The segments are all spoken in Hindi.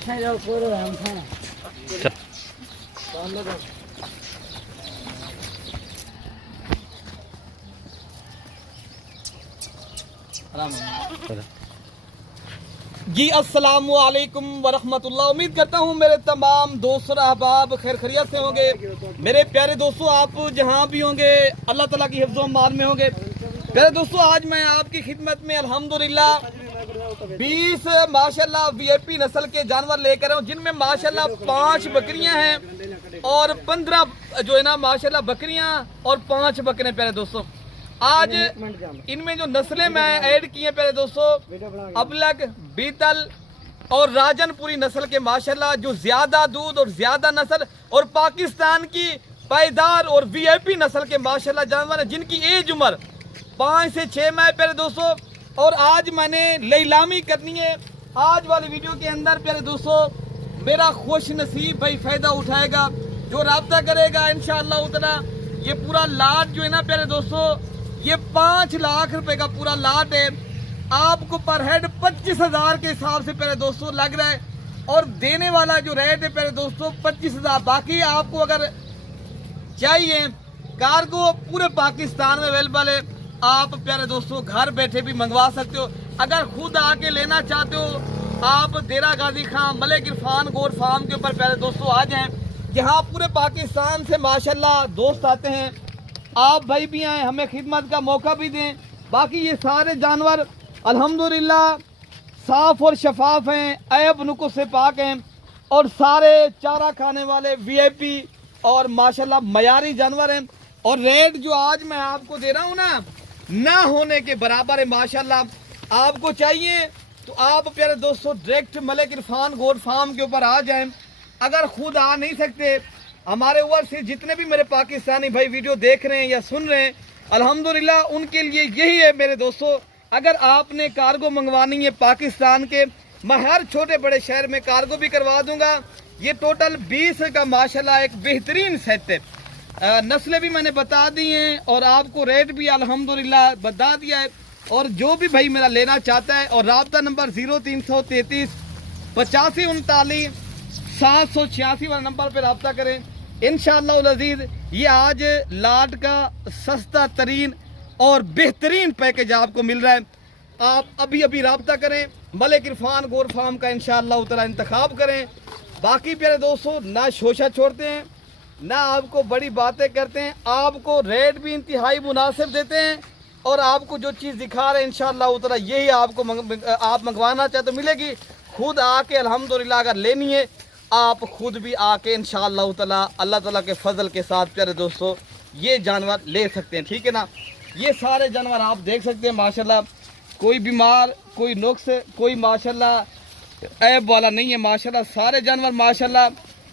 जी अस्सलामु अलैकुम वरहमतुल्लाह। उम्मीद करता हूँ मेरे तमाम दोस्त और अहबाब खैर खैरियत से होंगे। मेरे प्यारे दोस्तों, आप जहाँ भी होंगे अल्लाह ताला की हिफ्ज़ व अमान में होंगे। प्यारे दोस्तों, आज मैं आपकी खिदमत में अल्हम्दुलिल्लाह 20 माशाल्लाह वीआईपी नस्ल के जानवर लेकर आऊँ, जिनमें माशाल्लाह 5 बकरियां हैं और 15 जो है ना माशाल्लाह बकरियां और 5 बकरे। प्यारे दोस्तों, आज इनमें जो नस्लें मैं ऐड की हैं प्यारे दोस्तों, अबलग, बीतल और राजनपुरी नस्ल के माशाल्लाह जो ज्यादा दूध और ज्यादा नस्ल और पाकिस्तान की पायदार और वीआईपी नस्ल के माशाल्लाह जानवर हैं, जिनकी एज उम्र 5 से 6 माह प्यारे दोस्तों। और आज मैंने लीलामी करनी है। आज वाली वीडियो के अंदर प्यारे दोस्तों मेरा खुश नसीब भाई फायदा उठाएगा, जो राब्ता करेगा इंशाअल्लाह उतना ये पूरा लाट जो है ना प्यारे दोस्तों, ये 5 लाख रुपए का पूरा लाट है। आपको पर हेड 25,000 के हिसाब से प्यारे दोस्तों लग रहा है और देने वाला जो रेट है प्यारे दोस्तों 25,000। बाकी आपको अगर चाहिए कार्गो पूरे पाकिस्तान में अवेलेबल है, आप प्यारे दोस्तों घर बैठे भी मंगवा सकते हो। अगर खुद आके लेना चाहते हो आप देरा गाजी खां मलिक इरफान गोट फार्म के ऊपर प्यारे दोस्तों आ जाएं, जहां पूरे पाकिस्तान से माशाल्लाह दोस्त आते हैं। आप भाई भी आए, हमें खिदमत का मौका भी दें। बाकी ये सारे जानवर अल्हम्दुलिल्लाह साफ और शफाफ हैं, ऐब नुक़्स से पाक हैं और सारे चारा खाने वाले वीआईपी और माशाल्लाह मयारी जानवर हैं। और रेट जो आज मैं आपको दे रहा हूँ ना होने के बराबर है माशाल्लाह। आपको चाहिए तो आप प्यारे दोस्तों direct Malik Irfan goat farm के ऊपर आ जाएं। अगर खुद आ नहीं सकते, हमारे ओर से जितने भी मेरे पाकिस्तानी भाई वीडियो देख रहे हैं या सुन रहे हैं, अल्हम्दुलिल्लाह उनके लिए यही है मेरे दोस्तों। अगर आपने कार्गो मंगवानी है पाकिस्तान के, मैं हर छोटे बड़े शहर में कार्गो भी करवा दूंगा। ये टोटल 20 का माशाल्लाह एक बेहतरीन सेट है। नस्लें भी मैंने बता दी हैं और आपको रेट भी अल्हम्दुलिल्लाह बता दिया है। और जो भी भाई मेरा लेना चाहता है, और राब्ता नंबर 0333 85 39 786 वाला नंबर पे रब्ता करें इंशाअल्लाह अज़ीज़। ये आज लाट का सस्ता तरीन और बेहतरीन पैकेज आपको मिल रहा है। आप अभी अभी रब्ता करें, मलिक इरफान गोट फार्म का इंशाअल्लाह ताला इंतखाब करें। बाकी प्यारे दोस्तों ना शोशा छोड़ते हैं, ना आपको बड़ी बातें करते हैं, आपको रेट भी इंतहाई मुनासिब देते हैं और आपको जो चीज़ दिखा रहे हैं इंशाअल्लाह ताला यही आपको आप मंगवाना चाहे तो मिलेगी। खुद आके अल्हम्दुलिल्लाह अगर लेनी है आप खुद भी आके इंशाअल्लाह ताला अल्लाह ताला के फजल के साथ प्यारे दोस्तों ये जानवर ले सकते हैं, ठीक है ना। ये सारे जानवर आप देख सकते हैं माशाल्लाह, कोई बीमार, कोई नुक्स, कोई माशाल्लाह ऐब वाला नहीं है माशाल्लाह। सारे जानवर माशाल्लाह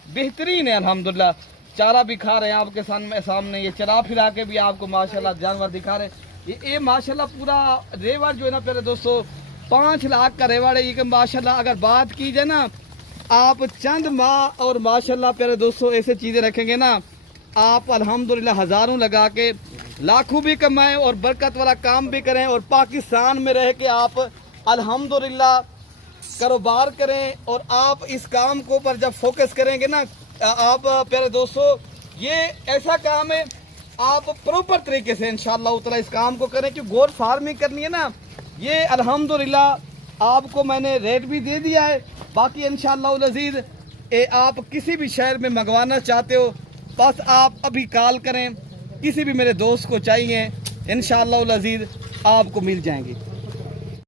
बेहतरीन है अल्हम्दुलिल्लाह। चारा भी खा रहे हैं आपके सामने ये चला फिरा के भी आपको माशाल्लाह जानवर दिखा रहे हैं। ये माशाल्लाह पूरा रेवड़ जो है ना प्यारे दोस्तों 5 लाख का रेवड़ है। ये माशाल्लाह अगर बात की जाए ना, आप चंद माह और माशाल्लाह प्यारे दोस्तों ऐसे चीज़ें रखेंगे ना, आप अल्हम्दुलिल्लाह हज़ारों लगा के लाखों भी कमाएं और बरकत वाला काम भी करें और पाकिस्तान में रह के आप अल्हम्दुलिल्लाह कारोबार करें। और आप इस काम को पर जब फोकस करेंगे ना आप प्यारे दोस्तों, ये ऐसा काम है आप प्रॉपर तरीके से इंशाअल्लाह ताला इस काम को करें। क्योंकि गोट फार्मिंग करनी है ना, ये अल्हम्दुलिल्लाह आपको मैंने रेट भी दे दिया है। बाकी इंशाअल्लाह अज़ीज़ आप किसी भी शहर में मंगवाना चाहते हो बस आप अभी कॉल करें, किसी भी मेरे दोस्त को चाहिए इंशाअल्लाह अज़ीज़ आपको मिल जाएंगे।